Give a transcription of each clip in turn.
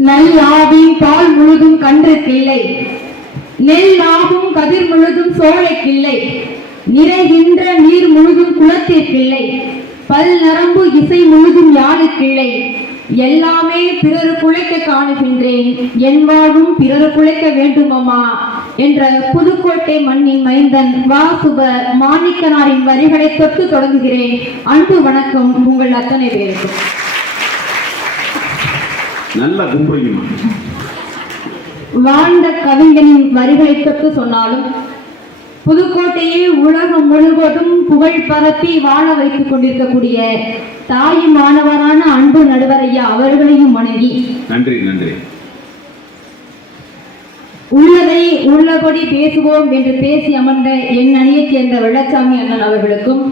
நல் ஆவி பால் முழுதும் கன்று நெல் ஆகும் கதிர் முழுதும் சோலை நிறைகின்ற நீர் முழுதும் குளத்திற்கில்லை. பல் நரம்பு இசை முழுதும் யாருக்கில்லை. எல்லாமே பிறரு குழைக்க காணுகின்றேன். என் வாழ்வும் பிறரு குழைக்க வேண்டுமம்மா என்ற புதுக்கோட்டை மண்ணின் மைந்தன் வாசுப மாணிக்கனாரின் வரிகளை தொட்டு தொடங்குகிறேன். அன்பு வணக்கம். உங்கள் அத்தனை பேருக்கும். நல்லா கும்பிடுங்கம்மா வாழ்ந்த கவிஞனின் வரிகளை தொட்டு சொன்னாலும் புதுக்கோட்டையை உலகம் முழுவதும் புகழ் பரப்பி வாழ வைத்துக் கொண்டிருக்கக்கூடிய தாய் மாணவரான அன்பு நடுவர் ஐயா அவர்களையும் வணங்கி. நன்றி நன்றி. உள்ளதை உள்ளபடி பேசுவோம் என்று பேசி அமர்ந்த என் அணியைச் சேர்ந்த வெள்ளச்சாமி அண்ணன் அவர்களுக்கும்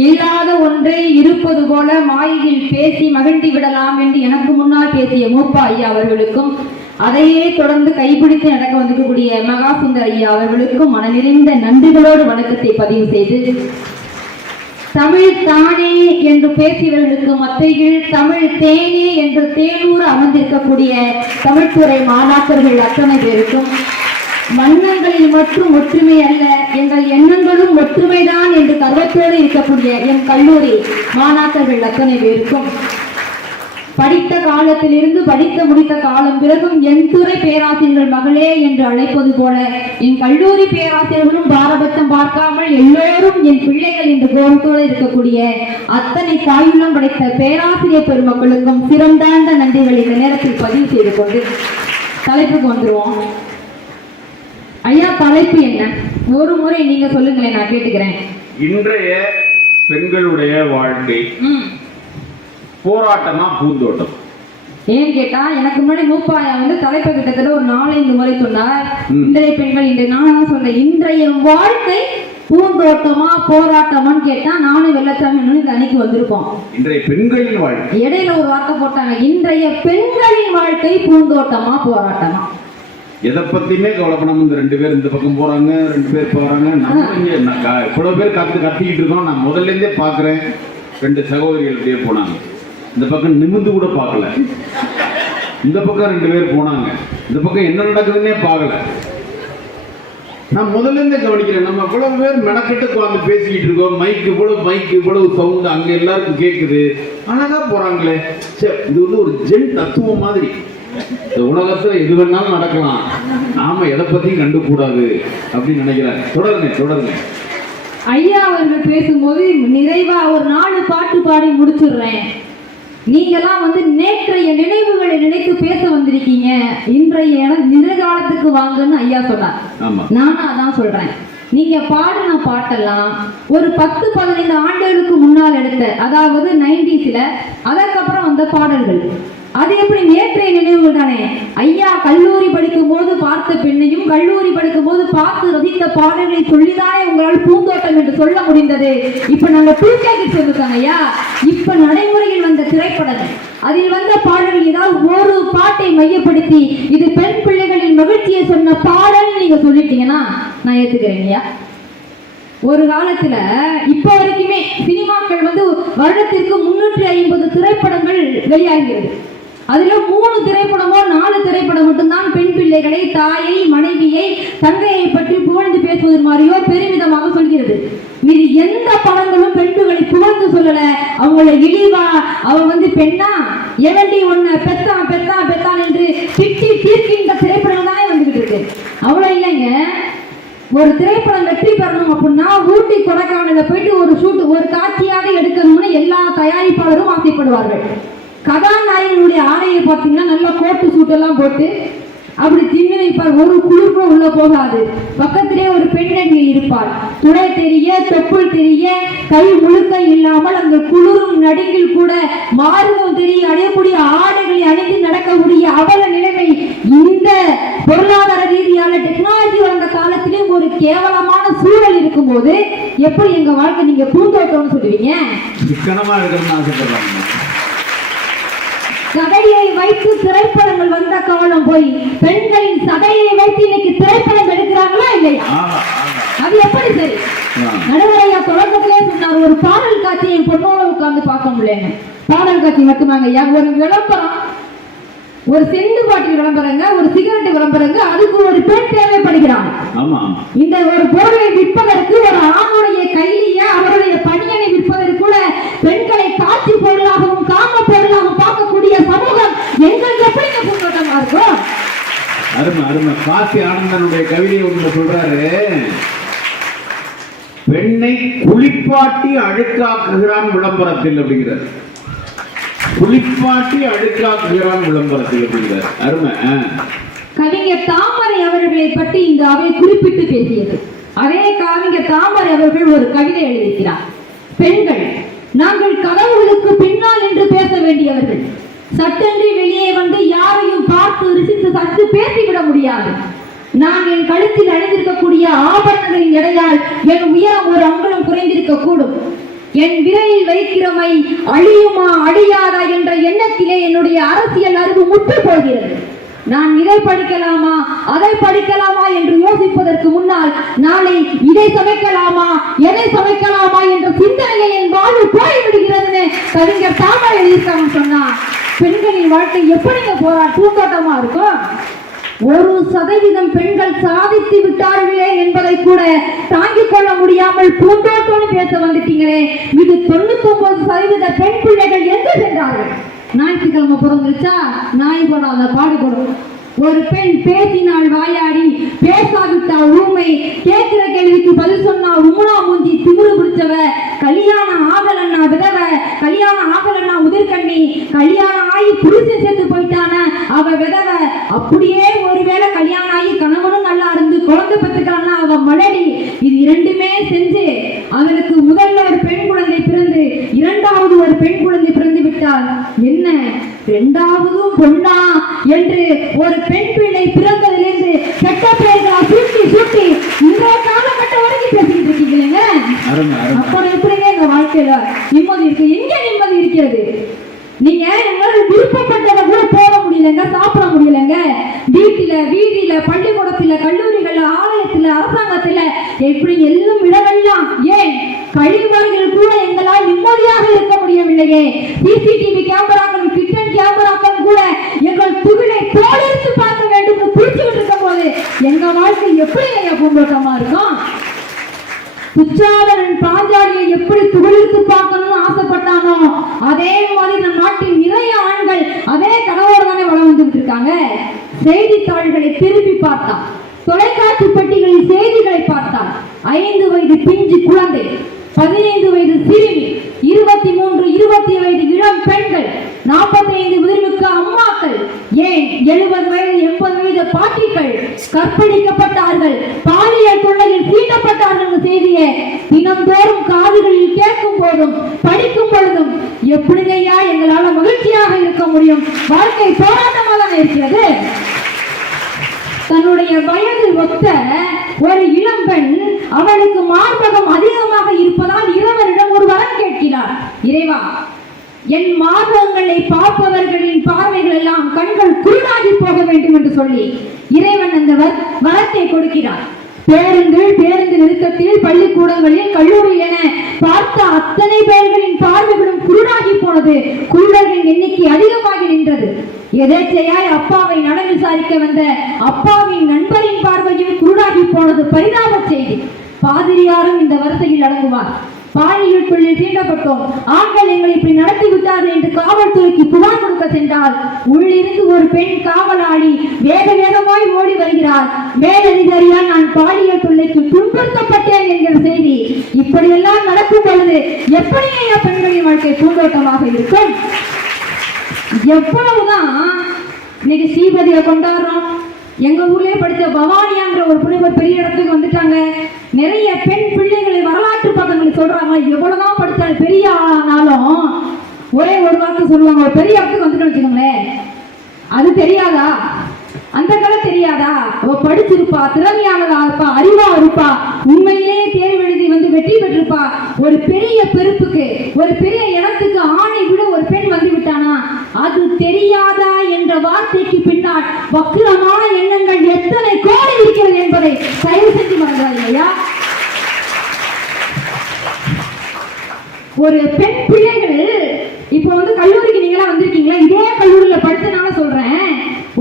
இல்லாத ஒன்றை இருப்பது போல மாயையில் பேசி மகிழ்ந்து விடலாம் என்று எனக்கு முன்னால் பேசிய மூப்பா ஐயா அவர்களுக்கும் அதையே தொடர்ந்து கைப்பிடித்து நடக்க வந்திருக்கக்கூடிய மகாசுந்தர் ஐயா அவர்களுக்கும் மனநிறைந்த நன்றிகளோடு வணக்கத்தை பதிவு செய்து தமிழ் தானே என்று பேசியவர்களுக்கு மத்தியில் தமிழ் தேனே என்று தேனூர் அமர்ந்திருக்கக்கூடிய தமிழ்துறை மாணாக்கர்கள் அத்தனை பேருக்கும் வண்ணங்களில் மட்டும் ஒற்றுமை அல்ல எங்கள் எண்ணங்களும் ஒற்றுமைதான் என்று கர்வத்தோடு இருக்கக்கூடிய என் கல்லூரி மாணாக்கர்கள் அத்தனை பேருக்கும். படித்த காலத்திலிருந்து படித்த முடித்த காலம் பிறகும் என் துறை பேராசிரியர்கள் மகளே என்று அழைப்பது போல என் கல்லூரி பேராசிரியர்களும் பாரபட்சம் பார்க்காமல் எல்லோரும் என் பிள்ளைகள் என்று கோரத்தோடு இருக்கக்கூடிய அத்தனை தாயுள்ளம் படைத்த பேராசிரியர் பெருமக்களுக்கும் சிறந்தாழ்ந்த நன்றிகள் இந்த நேரத்தில் பதிவு செய்து கொண்டு தலைப்புக்கு வந்துருவோம். ஐயா தலைப்பு என்ன? ஒரு முறை நீங்க சொல்லுங்களேன் நான் கேட்டுக்கிறேன். இன்றைய பெண்களுடைய வாழ்க்கை போராட்டமா பூந்தோட்டம். ஏன்னு கேட்டா எனக்கு முன்னாடி மூப்பாயா வந்து தலைப்பை கிட்டத்தட்ட ஒரு நாலஞ்சு முறை சொன்னார். இன்றைய பெண்கள் இன்று நான் தான் சொன்னேன். இன்றைய வாழ்க்கை பூந்தோட்டமா போராட்டமான்னு கேட்டா நானும் வெள்ளச்சாமி அன்னைக்கு வந்திருப்போம். இன்றைய பெண்களின் வாழ்க்கை. இடையில ஒரு வார்த்தை போட்டாங்க. இன்றைய பெண்களின் வாழ்க்கை பூந்தோட்டமா போராட்டமா? எதை பத்தியுமே கவலைப்படாம இந்த ரெண்டு பேர் இந்த பக்கம் போறாங்க ரெண்டு பேர் போறாங்க நம்ம இங்க க- பேர் கத்து கத்திக்கிட்டு இருக்கோம். நான் முதல்ல இருந்தே பாக்குறேன். ரெண்டு சகோதரிகள் அப்படியே போனாங்க. இந்த பக்கம் நிமிந்து கூட பார்க்கல. இந்த பக்கம் ரெண்டு பேர் போனாங்க. இந்த பக்கம் என்ன நடக்குதுன்னே பார்க்கல. நான் முதல்ல இருந்தே கவனிக்கிறேன். நம்ம இவ்வளவு பேர் மெனக்கெட்டு உட்காந்து பேசிக்கிட்டு இருக்கோம். மைக் இவ்வளவு மைக் இவ்வளவு சவுண்ட் அங்க எல்லாருக்கும் கேட்குது அழகா போறாங்களே. சரி இது வந்து ஒரு ஜென் தத்துவம் மாதிரி. இந்த உலகத்துல எது வேணாலும் நடக்கலாம். நாம எதை பத்தியும் கண்டுக்கூடாது அப்படின்னு நினைக்கிறேன். தொடருங்க தொடருங்க. ஐயா அவர்கள் பேசும்போது நிறைவா ஒரு நாலு பாட்டு பாடி முடிச்சிடுறேன். நீங்கெல்லாம் வந்து நேற்றைய நினைவுகளை நினைத்து பேச வந்திருக்கீங்க. இன்றைய நிகழ்காலத்துக்கு வாங்கன்னு ஐயா சொன்னார். நானும் அதான் சொல்றேன். நீங்க பாடின பாட்டெல்லாம் ஒரு பத்து பதினைந்து ஆண்டுகளுக்கு முன்னால் எடுத்த அதாவது நைன்டிஸ்ல அதற்கப்புறம் வந்த பாடல்கள். அது எப்படி நேற்றைய நினைவுகள் தானே? ஐயா கல்லூரி படிக்கும் போது பார்த்த பெண்ணையும் கல்லூரி படிக்கும் போது பார்த்து ரசித்த பாடல்களை சொல்லிதானே உங்களால் பூந்தோட்டம் என்று சொல்ல முடிந்தது. இப்ப நாங்க டூகேக்கு சொல்லிருக்காங்க ஐயா. இப்ப நடைமுறையில் வந்த திரைப்படம். அதில் வந்த பாடல்கள் ஏதாவது ஒரு பாட்டை மையப்படுத்தி இது பெண் பிள்ளைகளின் மகிழ்ச்சியை சொன்ன பாடல் நீங்க சொல்லிட்டீங்கன்னா நான் ஏத்துக்கிறேன் ஐயா. ஒரு காலத்துல இப்ப வரைக்குமே சினிமாக்கள் வந்து வருடத்திற்கு முன்னூற்றி ஐம்பது திரைப்படங்கள் வெளியாகிறது. அதுல மூணு திரைப்படமோ நாலு திரைப்படம் மட்டும்தான் பெண் பிள்ளைகளை தாயை மனைவியை தங்கையை பற்றி புகழ்ந்து பேசுவது மாதிரியோ பெருமிதமாக சொல்கிறது. மீது எந்த படங்களும் பெண்களை புகழ்ந்து சொல்லல. அவங்கள இழிவா அவன் வந்து பெண்ணா எவண்டி ஒன்ன பெத்தான் பெத்தான் பெத்தான் என்று திட்டி தீர்க்கின்ற திரைப்படங்கள் தானே வந்துகிட்டு இருக்கு. அவ்வளவு இல்லைங்க. ஒரு திரைப்படம் வெற்றி பெறணும் அப்படின்னா ஊட்டி கொடைக்கானல போயிட்டு ஒரு ஷூட் ஒரு காட்சியாக எடுக்கணும்னு எல்லா தயாரிப்பாளரும் ஆசைப்படுவார்கள். கதாநாயகனுடைய ஆடையை பார்த்தீங்கன்னா நல்லா கோட்டு சூட்டெல்லாம் போட்டு அப்படி திண்ணு வைப்பார். ஒரு குளிர் உள்ள போகாது. பக்கத்திலே ஒரு பெண்ணடி இருப்பார் துணை தெரிய தொப்புள் தெரிய கை முழுக்க இல்லாமல் அந்த குளிரும் நடுங்கில் கூட மாறுதம் தெரிய அடையக்கூடிய ஆடைகளை அணிந்து நடக்கக்கூடிய அவல நிலைமை இந்த பொருளாதார ரீதியான டெக்னாலஜி வந்த காலத்திலேயும் ஒரு கேவலமான சூழல் இருக்கும்போது எப்படி எங்க வாழ்க்கை நீங்க பூந்தோட்டம்னு சொல்லுவீங்க? சிக்கனமா இருக்கணும்னு ஆசைப்படுறாங்க சதையை வைத்து திரைப்படங்கள் வந்த காலம் போய் பெண்களின் சதையை வைத்து இன்னைக்கு திரைப்படம் எடுக்கிறாங்களா இல்லையா? அது எப்படி சரி. நடுவரையா தொடக்கத்திலே சொன்னார் ஒரு பாடல் காட்சி என் பொண்ணோட உட்கார்ந்து பார்க்க முடியல பாடல் காட்சி மட்டுமாங்க ஐயா ஒரு விளம்பரம். ஒரு செண்டு பாட்டில் விளம்பரங்க ஒரு சிகரெட் விளம்பரங்க அதுக்கு ஒரு பெண் தேவைப்படுகிறான் இந்த ஒரு பொருளை விற்பதற்கு ஒரு ஆணுடைய கையிலேயே அவருடைய பணியனை விற்பதற்கு கூட பெண்களை காட்சி பொருளாகவும் காம பொருளாகவும் பார்க்கக்கூடிய சமூகம் எங்களுக்கு எப்படி பூந்தோட்டமா இருக்கும் அருமை. காசி ஆனந்தனுடைய கவிதை ஒன்று சொல்றாரு. பெண்ணை குளிப்பாட்டி அழுக்காக்குகிறான் விளம்பரத்தில் அப்படிங்கிறார். குளிப்பாட்டி அழுக்காக்குகிறான் விளம்பரத்தில் அப்படிங்கிறார். அருமை. கவிஞர் தாமரை அவர்களை பற்றி இந்த அவை குறிப்பிட்டு பேசியது. அதே கவிஞர் தாமரை அவர்கள் ஒரு கவிதை எழுதியிருக்கிறார். பெண்கள் நாங்கள் கதவுகளுக்கு பின்னால் என்று பேச வேண்டியவர்கள் சட்டென்று வெளியே வந்து யாரையும் பார்த்து ரிசித்து சற்று பேசிவிட முடியாது. நான் என் கழுத்தில் அணிந்திருக்கக்கூடிய ஆபரணங்களின் எடையால் என் உயரம் ஒரு அங்குலம் குறைந்திருக்க கூடும் என் விரையில் வைக்கிறமை அழியுமா அழியாதா என்ற எண்ணத்திலே என்னுடைய அரசியல் அறிவு முற்று போகிறது. நான் இதை படிக்கலாமா அதை படிக்கலாமா என்று யோசிப்பதற்கு முன்னால் நாளை இதை சமைக்கலாமா எதை சமைக்கலாமா என்ற சிந்தனையை என் வாழ்வு போய்விடுகிறது கவிஞர் தாமரை எழுதியிருக்காங்க சொன்னா பெண்களின் வாழ்க்கை எப்படிங்க போறா பூந்தோட்டமா இருக்கும் ஒரு சதவீதம் பெண்கள் சாதித்து விட்டார்களே என்பதை கூட தாங்கிக் கொள்ள முடியாமல் பூந்தோட்டோடு பேச வந்துட்டீங்களே. இது தொண்ணூத்தி ஒன்பது சதவீத பெண் பிள்ளைகள் எங்கு சென்றார்கள்? ஞாயிற்றுக்கிழமை பிறந்துருச்சா? நாய் போடாத பாடுபடும் ஒரு பெண் பேசினாள் வாயாடி பேசாவிட்டா ஊமை. கேட்கிற கேள்விக்கு பதில் சொன்னா உமுனா மூஞ்சி திமுரு பிடிச்சவ. கல்யாணம் ஆகலன்னா விதவ. கல்யாணம் ஆகலன்னா உதிர்கண்ணி கல்யாணம் ஆகி புருஷன் சேர்த்து போயிட்டான அவ விதவ. அப்படியே ஒருவேளை கல்யாணம் ஆகி கணவனும் நல்லா இருந்து குழந்தை பெற்றுக்கலாம்னா அவ மலடி. இது இரண்டுமே செஞ்சு அவனுக்கு முதல்ல ஒரு பெண் குழந்தை பிறந்து இரண்டாவது ஒரு பெண் குழந்தை பிறந்து விட்டால் என்ன? இரண்டாவதும் பொண்ணா என்று ஒரு பெண் பிள்ளை பிறந்ததிலிருந்து கெட்ட பெயர்களா சுட்டி சுட்டி இந்த காலகட்டம் வரைக்கும் பேசிக்கிட்டு இருக்கீங்களேங்க? அப்புறம் எப்படிங்க எங்க வாழ்க்கையில நிம்மதி இருக்கு? எங்க நிம்மதி இருக்கிறது? நீங்க எங்களால விருப்பப்பட்டதை கூட போட முடியலங்க சாப்பிட முடியலங்க. வீட்டில வீதியில பள்ளிக்கூடத்துல கல்லூரிகள்ல ஆலயத்துல அரசாங்கத்துல இப்படி எல்லாம் இடமெல்லாம் ஏன் கழிவறைகள் கூட எங்களால் நிம்மதியாக இருக்க முடியவில்லையே? சிசிடிவி கேமராக்களும் கிட்டன் கூட எங்கள் துகிலை தோலெடுத்து பார்க்க வேண்டும் பிடிச்சுக்கிட்டு இருக்கும் போது எங்க வாழ்க்கை எப்படி ஐயா பூந்தோட்டமா இருக்கும்? துச்சாதனன் பாஞ்சாலியை எப்படி துகளித்து பார்க்கணும்னு ஆசைப்பட்டானோ அதே மாதிரி நம் நாட்டின் நிறைய ஆண்கள் அதே கனவோடு தானே வளம் வந்துட்டு இருக்காங்க. செய்தித்தாள்களை திருப்பி பார்த்தான். தொலைக்காட்சி பெட்டிகளில் செய்திகளை பார்த்தான். ஐந்து வயது பிஞ்சு குழந்தை பதினைந்து வயது சிறுமி இருபத்தி மூன்று இருபத்தி ஐந்து இளம் பெண்கள் நாற்பத்தி ஐந்து முதிர்மிக்க அம்மாக்கள் ஏன் எழுபது வயது எண்பது வயது பாட்டிகள் கற்பழிக்கப்பட்டார்கள் பாலியல் தொல்லையில் தீட்டப்பட்டார்கள் செய்தியை தினந்தோறும் காதுகளில் கேட்கும் போதும் படிக்கும் பொழுதும் எப்படிதையா எங்களால மகிழ்ச்சியாக இருக்க முடியும்? வாழ்க்கை போராட்டமாக தானே இருக்கிறது. தன்னுடைய வயது ஒத்த ஒரு இளம்பெண் அவளுக்கு மார்பகம் அதிகமாக இருப்பதால் இறைவனிடம் ஒரு வரம் கேட்கிறார். இறைவா என் மார்பகங்களை பார்ப்பவர்களின் பார்வைகள் எல்லாம் கண்கள் குருடாகி போக வேண்டும் என்று சொல்லி இறைவன் அந்த வர்- வரத்தை கொடுக்கிறார். பேருந்து பேருந்து நிறுத்தத்தில் பள்ளிக்கூடங்களில் கல்லூரி என பார்த்த அத்தனை பேர்களின் பார்வைகளும் குருடாகி போனது குருடர்களின் எண்ணிக்கை அதிகமாகி நின்றது. எதேச்சையாய் அப்பாவை நலம் விசாரிக்க வந்த அப்பாவின் நண்பரின் பார்வையும் குருடாகி போனது பரிதாப செய்தி. பாதிரியாரும் இந்த வரிசையில் அடங்குவார். பாறைகளுக்குள்ளே தீண்டப்பட்டோம். ஆண்கள் எங்களை இப்படி நடத்தி விட்டார்கள் என்று காவல்துறைக்கு புகார் கொடுக்க சென்றால் உள்ளிருந்து ஒரு பெண் காவலாளி வேக வேகமாய் ஓடி வருகிறார். மேலதிகாரியால் நான் பாலியல் தொல்லைக்கு துன்புறுத்தப்பட்டேன் என்கிற செய்தி இப்படியெல்லாம் நடக்கும் பொழுது எப்படி பெண்களின் வாழ்க்கை பூந்தோட்டமாக இருக்கும்? எவ்வளவுதான் இன்னைக்கு ஸ்ரீபதியை கொண்டாடுறோம். எங்க ஊர்லயே படிச்ச பவானியாங்கிற ஒரு புனிவர் பெரிய இடத்துக்கு வந்துட்டாங்க. நிறைய பெண் பிள்ளைகளை வரலாறு சொல்றாங்க. எவ்வளவுதான் படிச்சாலும் பெரிய ஆளானாலும் ஒரே ஒரு வார்த்தை சொல்லுவாங்க. ஒரு பெரிய இடத்துக்கு வந்துட்டு வச்சுக்கோங்களேன். அது தெரியாதா? அந்த கதை தெரியாதா? அவ படிச்சிருப்பா திறமையானதா இருப்பா அறிவா இருப்பா உண்மையிலேயே தேர்வு எழுதி வந்து வெற்றி பெற்றிருப்பா. ஒரு பெரிய பெருப்புக்கு ஒரு பெரிய இடத்துக்கு ஆணை விட ஒரு பெண் வந்து விட்டானா? அது தெரியாதா என்ற வார்த்தைக்கு பின்னால் வக்கிரமான எண்ணங்கள் எத்தனை கோடி இருக்கிறது என்பதை தயவு செஞ்சு இல்லையா ஒரு பெண் பிள்ளைகள் இப்போ வந்து கல்லூரிக்கு நீங்களா வந்திருக்கீங்களா? இதே கல்லூரியில படிச்சனால சொல்றேன்.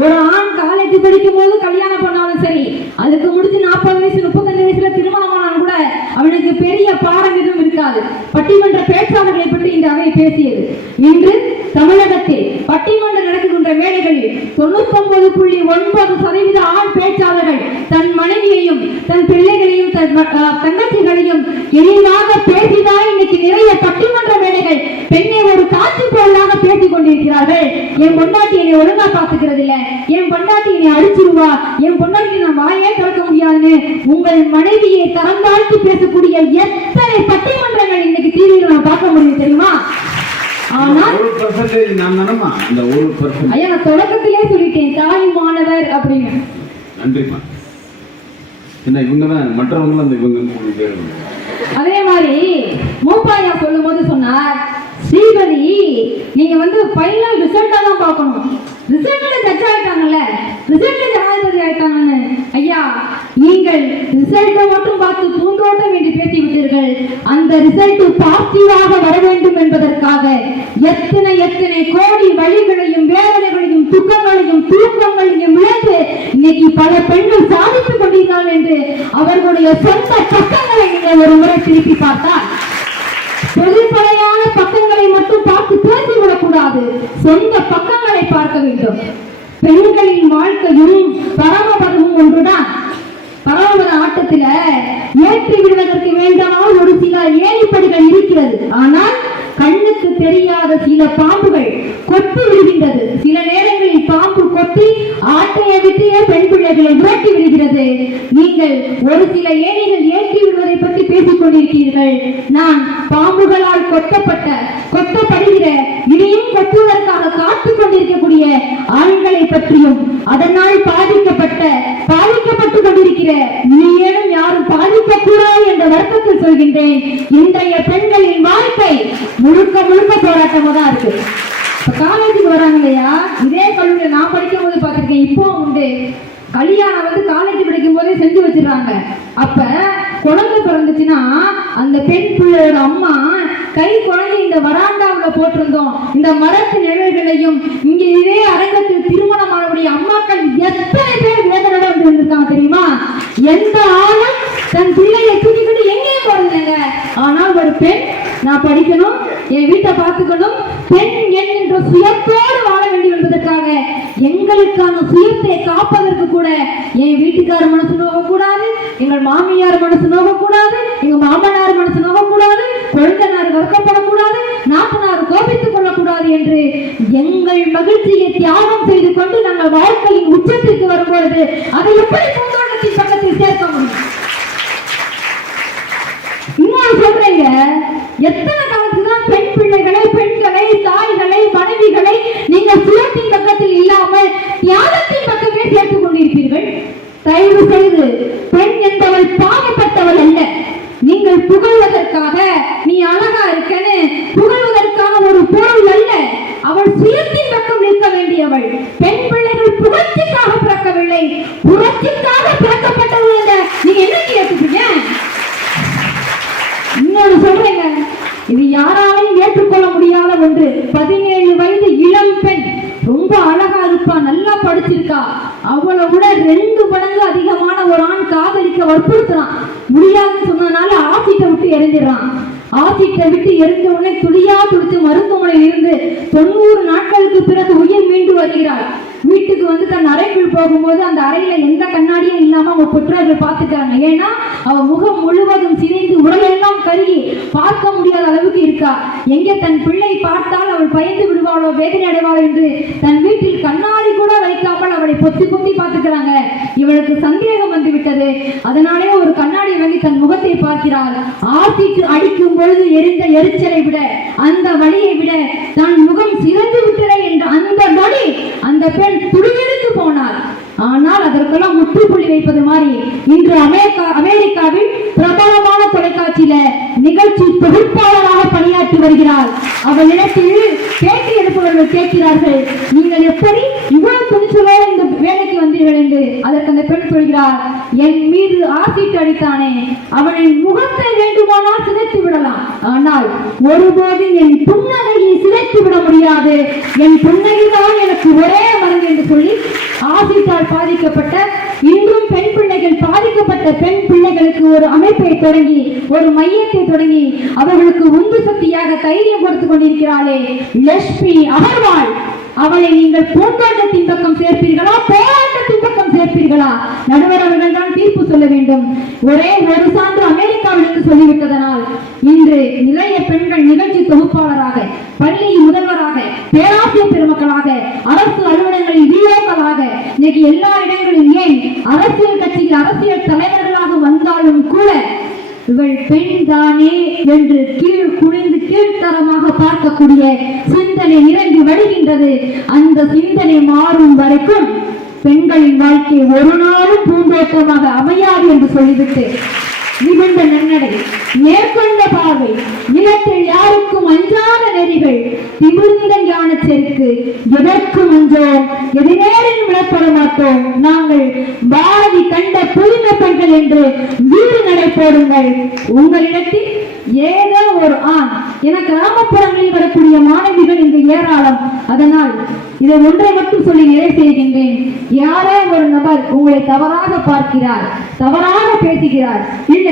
ஒரு ஆண் காலேஜ் படிக்கும் போது கல்யாணம் பண்ணாலும் சரி அதுக்கு முடிஞ்சு நாற்பது வயசு முப்பத்தஞ்சு வயசுல திருமணம் ஆனாலும் கூட அவனுக்கு பெரிய பாடம் எதுவும் இருக்காது. பட்டிமன்ற பேச்சாளர்களை பற்றி இந்த அவை பேசியது. இன்று தமிழகத்தில் பட்டிமன்றம் நடக்குகின்ற வேலைகளில் தொண்ணூத்தி புள்ளி ஒன்பது சதவீத ஆண் பேச்சாளர்கள் தன் மனைவியையும் தன் பிள்ளைகளையும் தன் தங்கச்சிகளையும் எளிதாக பேசிதான் இன்னைக்கு நிறைய பட்டிமன்ற வேலைகள் பெண்ணை ஒரு காட்சி பொருளாக பேசிக் கொண்டிருக்கிறார்கள். என் பொண்டாட்டி என்னை ஒழுங்கா பாத்துக்கிறது இல்ல என் பொண்டாட்டி என்னை அடிச்சிருவா. என் பொண்டாட்டி நான் வாயே திறக்க முடியாதுன்னு உங்கள் மனைவியை தரம் தாழ்த்தி பேசக்கூடிய எத்தனை பட்டிமன்றங்கள் இன்னைக்கு டிவியில் நான் பார்க்க முடியும் தெரியுமா? ஒரு பர்சன்டேஜ் நான் தானம்மா அந்த ஒரு பர்சன்ட் ஐயா நான் தொடக்கத்திலே சொல்லிட்டேன் தாய் மாணவர் அப்படின்னு. நன்றிம்மா. என்ன இவங்க தான் மற்றவங்களும் அந்த இவங்க மூணு பேர். அதே மாதிரி மூப்பாயா சொல்லும் போது சொன்னார் ஸ்ரீபதி நீங்க வந்து ஃபைனல் ரிசல்ட்டா தான் பார்க்கணும். ரிசல்ட்ல ஜட்ஜ் ஆயிட்டாங்கல்ல ரிசல்ட்ல ஜனாதிபதி ஆயிட்டாங்கன்னு ஐயா நீங்கள் ரிசல்ட்டை மட்டும் பார்த்து பூந்தோட்டம் என்று பேசி விட்டீர்கள் அந்த ரிசல்ட் பாசிட்டிவாக வர வேண்டும் என்பதற்காக எத்தனை எத்தனை கோடி வழிகளையும் வேதனைகளையும் துக்கங்களையும் தூக்கங்களையும் இழந்து இன்னைக்கு பல பெண்கள் சாதித்துக் கொண்டிருக்கிறார்கள் என்று அவர்களுடைய சொந்த பக்கங்களை நீங்கள் ஒரு முறை திருப்பி பார்த்தால் பொதுப்படையான பக்கங்களை மட்டும் பார்த்து பேசிவிடக் கூடாது சொந்த பக்கங்களை பார்க்க வேண்டும். பெண்களின் வாழ்க்கையும் பரமபதமும் ஒன்றுதான். பரமபத ஆட்டத்தில ஏற்றி விடுவதற்கு வேண்டாமல் ஒரு சில ஏணிப்படிகள் இருக்கிறது. ஆனால் கண்ணுக்கு தெரியாத சில பாம்புகள் கொத்தி விடுகின்றது. சில நேரங்களில் பாம்பு கொத்தி ஆட்டையை விட்டு பெண் பிள்ளைகளை விரட்டி விடுகிறது. நீங்கள் ஒரு சில ஏணிகள் ஏற்றி விடுவது பேசிக் கொண்டிருக்கிறீர்கள் நான் பாம்புகளால் கொத்தப்பட்ட கொத்தப்படுகிற இனியும் கொத்துவதற்காக காத்துக் கொண்டிருக்கக்கூடிய ஆண்களை பற்றியும் அதனால் பாதிக்கப்பட்ட பாதிக்கப்பட்டுக் கொண்டிருக்கிற நீயும் யாரும் பாதிக்க கூடாது என்ற வருத்தத்தில் சொல்கின்றேன். இன்றைய பெண்களின் வாழ்க்கை முழுக்க முழுக்க போராட்டமாக தான் இருக்கு. இப்ப காலேஜுக்கு வராங்க இல்லையா இதே கல்லூரியில் நான் படிக்கும் போது பார்த்திருக்கேன் இப்போ உண்டு. கல்யாணம் வந்து காலேஜ் படிக்கும் போதே செஞ்சு வச்சிடறாங்க. அப்ப குழந்தை பிறந்துச்சுன்னா அந்த பெண் பிள்ளையோட அம்மா கை குழந்தை இந்த வராண்டாவுல போட்டிருந்தோம். இந்த மரத்து நிழல்களையும் இங்க இதே அரங்கத்தில் திருமணமானவுடைய அம்மாக்கள் எத்தனை பேர் வேதனை வந்து வந்திருக்காங்க தெரியுமா? எந்த ஆளும் தன் பிள்ளையை தூக்கிக்கிட்டு எங்கேயும் போறதில்லைங்க ஆனால் ஒரு பெண் நான் படிக்கணும் என் வீட்டை பார்த்துக்கணும் பெண் என்கின்ற சுயத்தோடு வாழ வேண்டும் என்பதற்காக எங்களுக்கான சுயத்தை காப்பதற்கு கூட என் வீட்டுக்கார மனசு நோகக்கூடாது எங்கள் மாமியார் மனசு நோகக்கூடாது எங்க மாமனார் மனசு நோகக்கூடாது கொழுந்தனார் வருத்தப்படக்கூடாது நாத்தனார் கோபித்துக் கொள்ளக்கூடாது என்று எங்கள் மகிழ்ச்சியை தியாகம் செய்து கொண்டு நாங்கள் வாழ்க்கையின் உச்சத்திற்கு வரும்பொழுது அதை எப்படி பூந்தோட்டத்தின் பக்கத்தில் சேர்க்க முடியும் இன்னொரு சொல்றேங்க எத்தனை காலத்துக்கு தான் பெண் பிள்ளைகளை பெண்களை தாய்களை மனைவிகளை நீங்கள் சுயத்தின் பக்கத்தில் இல்லாமல் தியாகத்தின் பக்கமே சேர்த்துக் கொண்டிருப்பீர்கள் தயவு செய்து பெண் என்பவள் பாவப்பட்டவள் அல்ல நீங்கள் புகழ்வதற்காக நீ அழகா இருக்கன்னு புகழ்வதற்காக ஒரு பொருள் அல்ல அவள் சுயத்தின் பக்கம் நிற்க வேண்டியவள் பெண் பிள்ளைகள் புகழ்ச்சிக்காக பிறக்கவில்லை புரட்சிக்காக பிறக்கப்பட்டவள் என்ற நீங்க என்ன கேட்டுப்பீங்க இன்னொரு சொல்றேங்க இது யாராலையும் ஏற்றுக்கொள்ள முடியாத ஒன்று பதினேழு வயது இளம் பெண் ரொம்ப அழகா இருப்பா நல்லா படிச்சிருக்கா அவளை விட ரெண்டு மடங்கு அதிகமான ஒரு ஆண் காதலிக்க வற்புறுத்துறான். முடியாதுன்னு சொன்னனால ஆசிட்டை விட்டு எரிஞ்சிடறான். ஆசிட்டை விட்டு எரிஞ்ச உடனே துளியா துடித்து மருத்துவமனையில் இருந்து தொண்ணூறு நாட்களுக்கு பிறகு உயிர் மீண்டு வருகிறாள் வீட்டுக்கு வந்து தன் அறைக்குள் போகும்போது அந்த அறையில எந்த கண்ணாடியும் இல்லாம அவங்க பெற்றோர்கள் பார்த்துட்டாங்க. ஏன்னா அவ முகம் முழுவதும் சிதைந்து உடலெல்லாம் கருகி பார்க்க முடியாத அளவுக்கு இருக்கா. எங்கே தன் பிள்ளை பார்த்தால் அவள் பயந்து விடுவாளோ வேதனை அடைவாளோ என்று தன் வீட்டில் கண்ணாடி கூட வைக்காமல் அவளை பொத்தி பொத்தி பார்த்துக்கிறாங்க. இவளுக்கு சந்தேகம் வந்து விட்டது அதனாலே ஒரு கண்ணாடி வாங்கி தன் முகத்தை பார்க்கிறாள். ஆர்த்திக்கு அடிக்கும் பொழுது எரிந்த எரிச்சலை விட அந்த வழியை விட தன் முகம் சிறந்து விட்டதே என்ற அந்த நொடி அந்த பெண் துடிவெடுத்து போனாள். ஆனால் அதற்கெல்லாம் முற்றுப்புள்ளி வைப்பது மாதிரி இன்று அமெரிக்கா அமெரிக்காவில் பிரபலமான தொலைக்காட்சியில நிகழ்ச்சி வருகிறாள். வருகிறார் அவளிடத்தில் பேட்டி எடுப்பவர்கள் கேட்கிறார்கள் நீங்கள் எப்படி இவ்வளவு துணிச்சலோடு இந்த வேலைக்கு வந்தீர்கள் என்று அதற்கு அந்த பெண் சொல்கிறார் என் மீது ஆசிட் அடித்தானே அவனின் முகத்தை வேண்டுமானால் சிதைத்து விடலாம். ஆனால் ஒருபோதும் என் புன்னகையை சிதைத்து விட முடியாது. என் புன்னகைதான் எனக்கு ஒரே மருந்து என்று சொல்லி ஆசிட்டால் பாதிக்கப்பட்ட இன்றும் பெண் பிள்ளைகள் பாதிக்கப்பட்ட பெண் பிள்ளைகளுக்கு ஒரு அமைப்பை தொடங்கி ஒரு மையத்தை தொடங்கி அவர்களுக்கு உந்து சக்தியாக தைரியம் கொடுத்து கொண்டிருக்கிறாளே லட்சுமி அகர்வாள் அவளை நீங்கள் பூந்தோட்டத்தின் பக்கம் சேர்ப்பீர்களா? போராட்டத்தின் சேர்ப்பீர்களா? நடுவர் அவர்கள் தான் தீர்ப்பு சொல்ல வேண்டும். ஒரே ஒரு சான்று அமெரிக்காவிலிருந்து சொல்லிவிட்டதனால் இன்று நிறைய பெண்கள் நிகழ்ச்சி தொகுப்பாளராக பள்ளி முதல்வராக பேராசிரியர் பெருமக்களாக அரசு அலுவலகங்களில் விஓக்களாக இன்னைக்கு எல்லா இடங்களிலும் ஏன் அரசியல் கட்சியில் அரசியல் தலைவர்களாக வந்தாலும் கூட இவள் பெண் தானே என்று கீழ் குனிந்து கீழ்த்தரமாக பார்க்கக்கூடிய சிந்தனை நிரம்பி வருகின்றது. அந்த சிந்தனை மாறும் வரைக்கும் பெண்களின் வாழ்க்கை ஒரு நாளும் பூந்தோட்டமாக அமையாது என்று சொல்லிவிட்டு நிமிர்ந்த நன்னடை மேற்கொண்ட பார்வை நிலத்தில் யாருக்கும் அஞ்சாத நெறிகள் திமிர்ந்த ஞான செருக்கு எதற்கும் அஞ்சோம் எதிரேறிலும் விடப்பட மாட்டோம். நாங்கள் பாரதி கண்ட புதுமை என்று வீடு நடை போடுங்கள். உங்களிடத்தில் ஏதோ ஒரு ஆண் என கிராமப்புறங்களில் வரக்கூடிய மாணவிகள் இங்கு ஏராளம். அதனால் இதை ஒன்றை மட்டும் சொல்லி நிறைவு செய்கின்றேன் யாரோ ஒரு நபர் உங்களை தவறாக பார்க்கிறார் தவறாக பேசுகிறார். இல்லை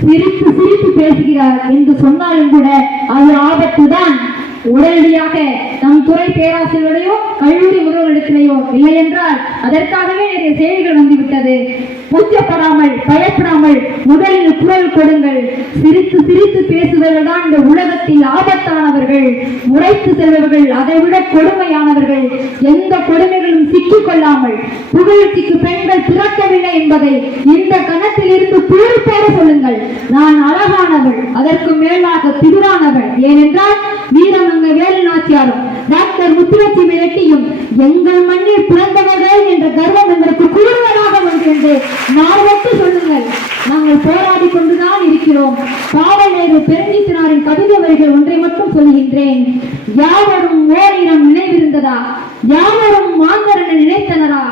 சிரித்து சிரித்து பேசுகிறார் என்று சொன்னாலும் கூட அது ஆபத்துதான். உடனடியாக நம் துறை பேராசிரியர்களையோ கல்லூரி முதல்வரிடத்திலேயோ இல்லை என்றால் அதற்காகவே நிறைய செய்திகள் வந்துவிட்டது. கூச்சப்படாமல் பயப்படாமல் முதலில் குரல் கொடுங்கள். சிரித்து சிரித்து பேசுபவர்கள் தான் இந்த உலகத்தில் ஆபத்தானவர்கள். உரைத்து செல்பவர்கள் அதைவிட கொடுமையானவர்கள். எந்த கொடுமைகளும் சிக்கிக் கொள்ளாமல் புகழ்ச்சிக்கு பெண்கள் பிறக்கவில்லை என்பதை இந்த கணத்தில் இருந்து பூர்த்தோடு சொல்லுங்கள். நான் அழகானவள் அதற்கு மேலாக திமிரானவள். ஏனென்றால் வீரமங்க வேலு நாச்சியாரும் டாக்டர் முத்துலட்சுமி ரெட்டியும் எங்கள் மண்ணில் பிறந்தவர்கள் என்ற கர்வம் எங்களுக்கு குழுவதாக ஒன்று என்று நாளுக்கு சொல்லுங்கள். நாங்கள் போராடி கொண்டுதான் இருக்கிறோம். பாவல் நேரு பெருஞ்சித்தினாரின் கவிதை வரிகள் ஒன்றை மட்டும் சொல்கின்றேன் யாவரும் ஓரினம் நினைவிருந்ததா? யாவரும் மாந்தரனை நினைத்தனரா?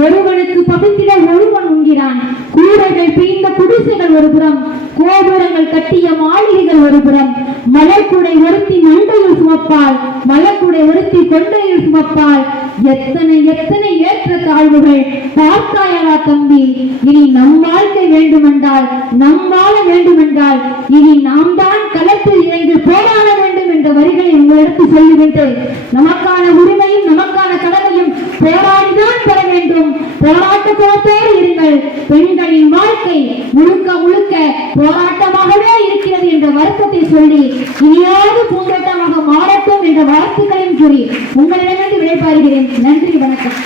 ஒருவனுக்கு பகுத்திட ஒருவன் உண்கிறான். கூரைகள் பிரிந்த குடிசைகள் ஒரு புறம் கோபுரங்கள் கட்டிய மாளிகைகள் ஒரு புறம். மலர்குடை ஒருத்தி மண்டையில் சுமப்பாள் மலர்குடை ஒருத்தி கொண்டையில் சுமப்பாள். எத்தனை எத்தனை ஏற்ற தாழ்வுகள். பார்த்தாயலா தம்பி இனி நம் வாழ்க்கை வேண்டுமென்றால் நம் வாழ வேண்டுமென்றால் இனி நாம் தான் களத்தில் இறங்கி போராட வேண்டும் இந்த வரிகளை உங்களுக்கு சொல்லிவிட்டு நமக்கான உரிமையும் நமக்கான கடமையும் போராடிதான் பெற வேண்டும். போராட்ட இருங்கள். பெண்களின் வாழ்க்கை முழுக்க முழுக்க போராட்டமாகவே இருக்கிறது என்ற வருத்தத்தை சொல்லி இனியாவது பூந்தோட்டமாக மாறட்டும் என்ற வாழ்த்துக்களையும் கூறி உங்களிடமிருந்து விடைபாருகிறேன் நன்றி வணக்கம்.